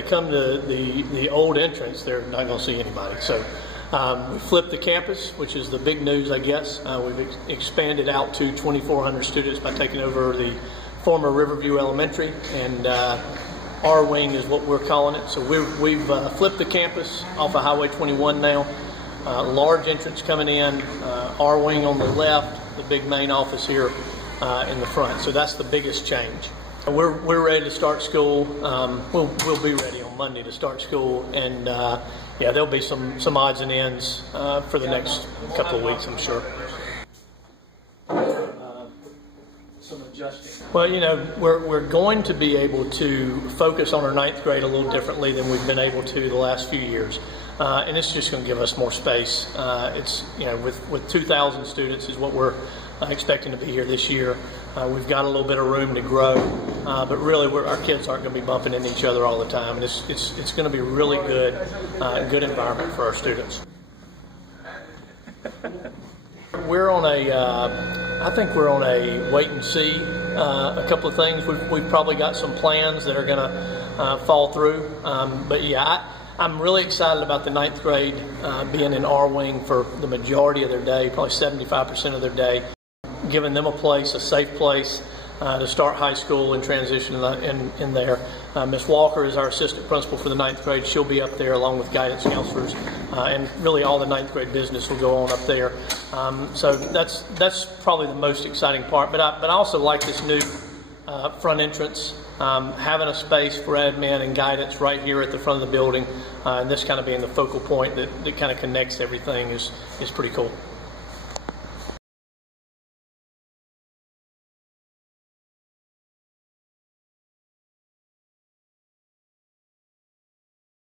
they come to the old entrance, they're not going to see anybody. So we flipped the campus, which is the big news, I guess. We've expanded out to 2,400 students by taking over the former Riverview Elementary, and our wing is what we're calling it. So we've flipped the campus off of Highway 21 now. Large entrance coming in, our wing on the left, the big main office here in the front. So that's the biggest change. We're ready to start school. We'll be ready on Monday to start school, and yeah, there'll be some odds and ends for the next couple of weeks, I'm sure. Some adjusting. Well, you know, we're going to be able to focus on our 9th grade a little differently than we've been able to the last few years, and it's just going to give us more space. It's, you know, with 2,000 students is what we're expecting to be here this year. We've got a little bit of room to grow, but really our kids aren't going to be bumping into each other all the time, and it's going to be a really good environment for our students. We're on I think we're on a wait and see. A couple of things. We've probably got some plans that are going to fall through, but yeah, I'm really excited about the 9th grade being in our wing for the majority of their day, probably 75% of their day, giving them a safe place to start high school and transition in there. Ms. Walker is our assistant principal for the 9th grade. She'll be up there along with guidance counselors, and really all the 9th grade business will go on up there. So that's probably the most exciting part. But I also like this new front entrance, having a space for admin and guidance right here at the front of the building, and this kind of being the focal point that kind of connects everything is pretty cool.